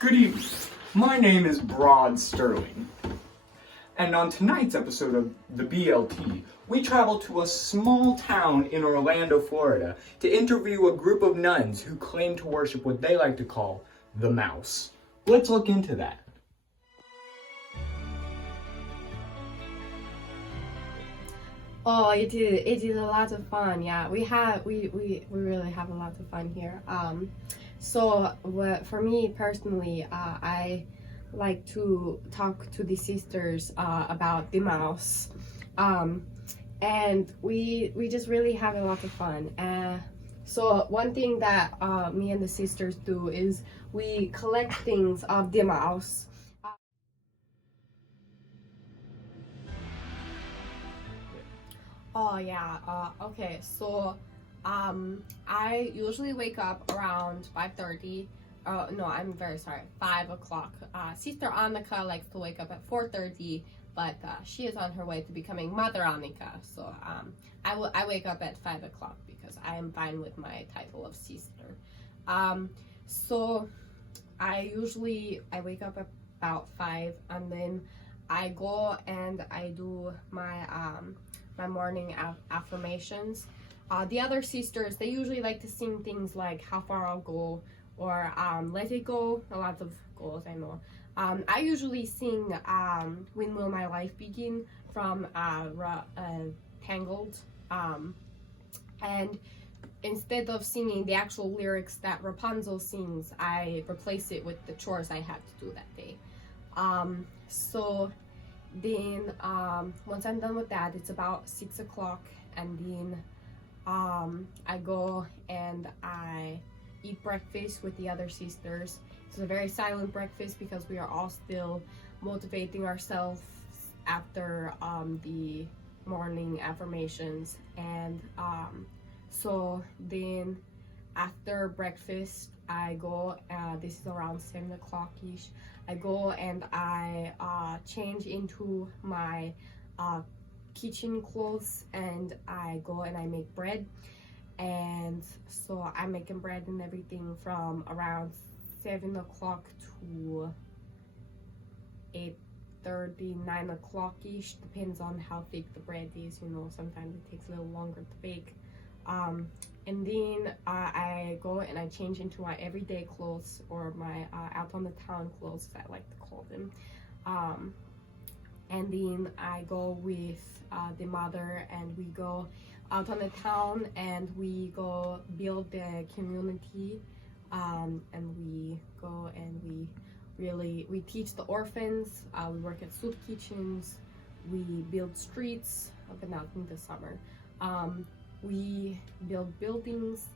Good evening. My name is Broad Sterling. And on tonight's episode of the BLT, we travel to a small town in Orlando, Florida to interview a group of nuns who claim to worship what they like to call the mouse. Let's look into that. Oh, it is a lot of fun. Yeah, we really have a lot of fun here. For me personally, I like to talk to the sisters about the mouse, and we just really have a lot of fun. So one thing that me and the sisters do is we collect things of the mouse. Oh yeah, okay, so I usually wake up around 5:30. No, I'm very sorry, 5 o'clock. Sister Annika likes to wake up at 4:30, but she is on her way to becoming Mother Annika. So I wake up at 5 o'clock because I am fine with my title of sister. So I wake up at about 5, and then I go and I do my my morning affirmations. The other sisters, they usually like to sing things like How Far I'll Go or Let It Go. A lot of goals, I know. I usually sing When Will My Life Begin from Tangled. And instead of singing the actual lyrics that Rapunzel sings, I replace it with the chores I have to do that day. So then once I'm done with that, it's about 6 o'clock, and then I go and I eat breakfast with the other sisters. It's a very silent breakfast because we are all still motivating ourselves after the morning affirmations. And so then after breakfast, I go, this is around 7 o'clock ish, I go and I change into my kitchen clothes, and I go and I make bread. And so I'm making bread and everything from around 7 o'clock to 8:30, 9 o'clock ish, depends on how thick the bread is, you know, sometimes it takes a little longer to bake. And then I go and I change into my everyday clothes, or my out on the town clothes, as I like to call them. And then I go with the mother, and we go out on the town and we go build the community. And we go and we teach the orphans, we work at soup kitchens, we build streets, but not in the summer. We build buildings,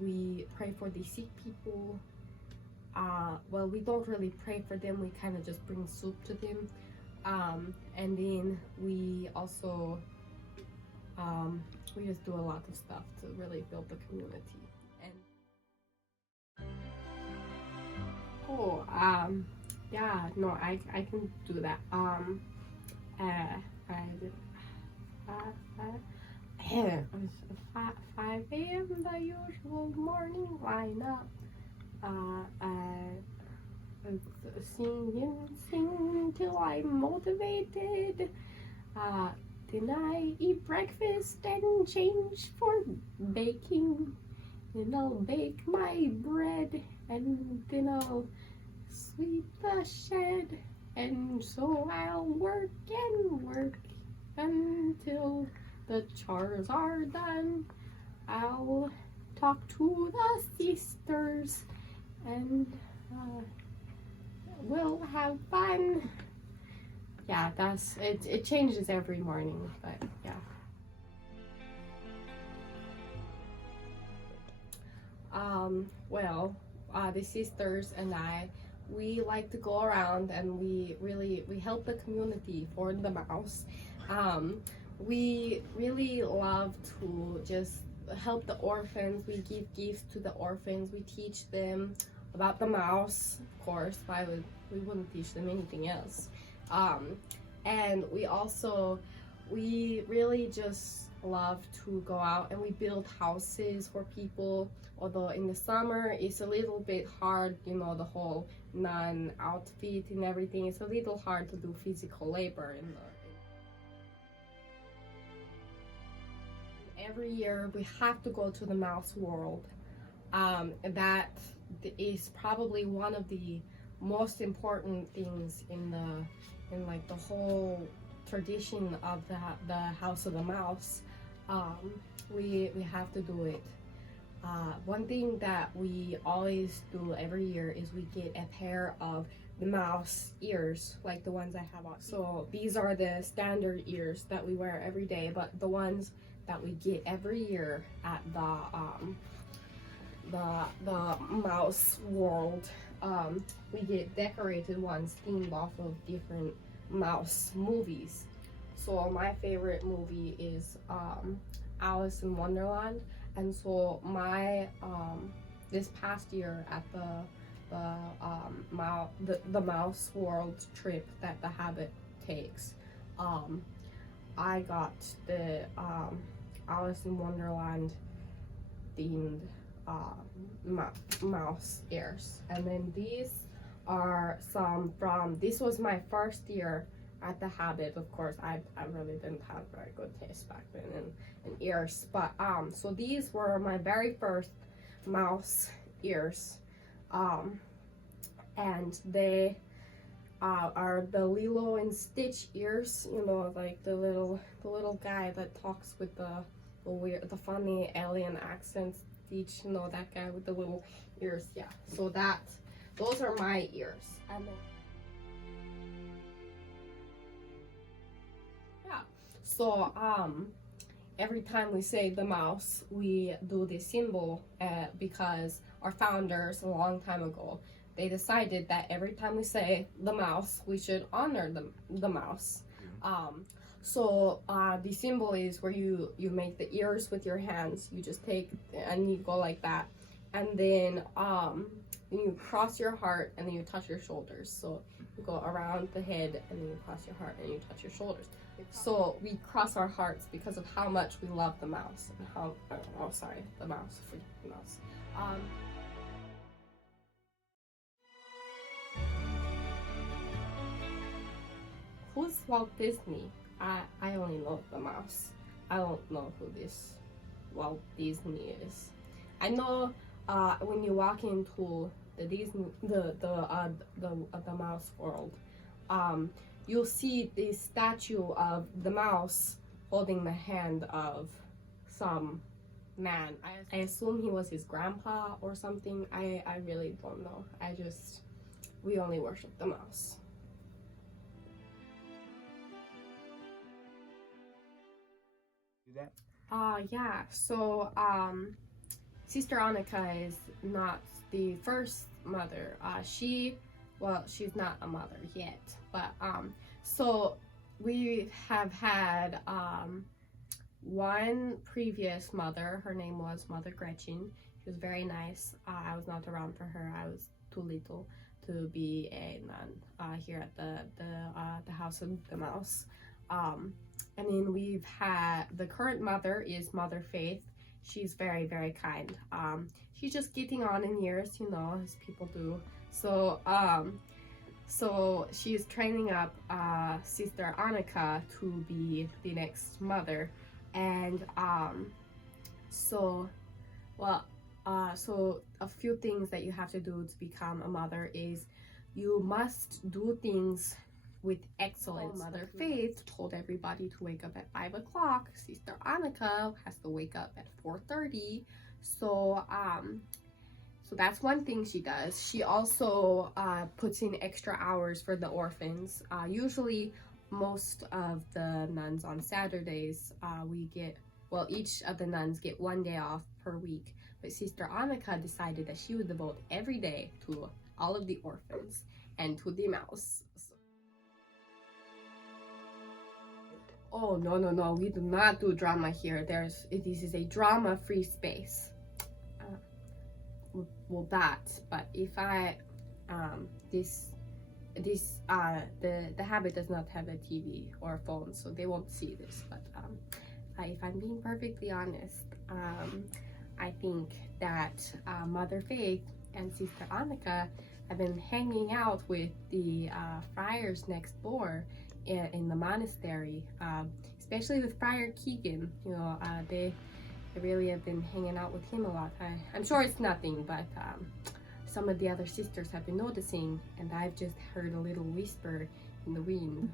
we pray for the sick people. Well, we don't really pray for them, we kind of just bring soup to them. And then we also, we just do a lot of stuff to really build the community. And yeah, no, I can do that. It was 5 a.m. the usual morning lineup. Sing till I'm motivated. Then I eat breakfast and change for baking. Then I'll bake my bread, and then I'll sweep the shed. And so I'll work and work until the chores are done. I'll talk to the sisters and we'll have fun. Yeah, that's it. It changes every morning, but yeah. The sisters and I, we like to go around and we help the community for the mouse. We really love to just help the orphans. We give gifts to the orphans. We teach them about the mouse, of course. We wouldn't teach them anything else. And we really just love to go out and we build houses for people. Although in the summer it's a little bit hard, you know, the whole nun outfit and everything. It's a little hard to do physical labor in the. Every year we have to go to the mouse world. That is probably one of the most important things in like the whole tradition of the House of the Mouse. We have to do it. One thing that we always do every year is we get a pair of the mouse ears, like the ones I have on. So these are the standard ears that we wear every day, but the ones that we get every year at the mouse world, we get decorated ones themed off of different mouse movies. So my favorite movie is Alice in Wonderland, and so my this past year at the mouse world trip that the Habit takes, I got the Alice in Wonderland themed mouse ears. And then these are some from, this was my first year at the Habit. Of course, I really didn't have very good taste back then in ears, but so these were my very first mouse ears, and they are the Lilo and Stitch ears, you know, like the little guy that talks with the funny alien accent. Stitch, you know, that guy with the little ears. Yeah, so those are my ears. And then yeah, so every time we say the mouse, we do this symbol because our founders a long time ago, they decided that every time we say the mouse, we should honor the mouse. So the symbol is where you make the ears with your hands. You just take and you go like that, and then you cross your heart and then you touch your shoulders. So you go around the head and then you cross your heart and you touch your shoulders. So we cross our hearts because of how much we love the mouse and how the mouse, forget the mouse. Who's Walt Disney? I only know the mouse. I don't know who this Walt Disney is. I know when you walk into the Disney, the mouse world, you'll see this statue of the mouse holding the hand of some man. I assume he was his grandpa or something. I really don't know. We only worship the mouse. That? Yeah, so Sister Annika is not the first mother. She's not a mother yet, but so we have had one previous mother. Her name was Mother Gretchen. She was very nice. I was not around for her. I was too little to be a nun here at the House of the Mouse. And then we've had the current mother is Mother Faith. She's very, very kind. She's just getting on in years, you know, as people do. So so she's training up Sister Annika to be the next mother. And so a few things that you have to do to become a mother is you must do things with excellence. Mother Faith told everybody to wake up at 5 o'clock. Sister Annika has to wake up at 4:30. So that's one thing she does. She also puts in extra hours for the orphans. Usually most of the nuns on Saturdays, each of the nuns get 1 day off per week. But Sister Annika decided that she would devote every day to all of the orphans and to the mouse. Oh, no, we do not do drama here. This is a drama-free space. But if the Habit does not have a TV or a phone, so they won't see this, but if I'm being perfectly honest, I think that Mother Faith and Sister Annika have been hanging out with the friars next door in the monastery, especially with Friar Keegan. You know, they really have been hanging out with him a lot. I'm sure it's nothing, but some of the other sisters have been noticing, and I've just heard a little whisper in the wind.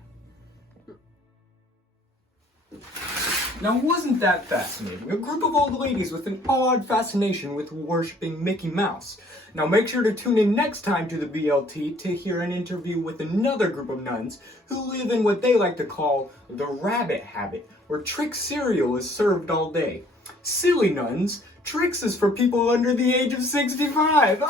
Now, wasn't that fascinating? A group of old ladies with an odd fascination with worshipping Mickey Mouse. Now, make sure to tune in next time to the BLT to hear an interview with another group of nuns who live in what they like to call the rabbit habit, where Trix cereal is served all day. Silly nuns, Trix is for people under the age of 65.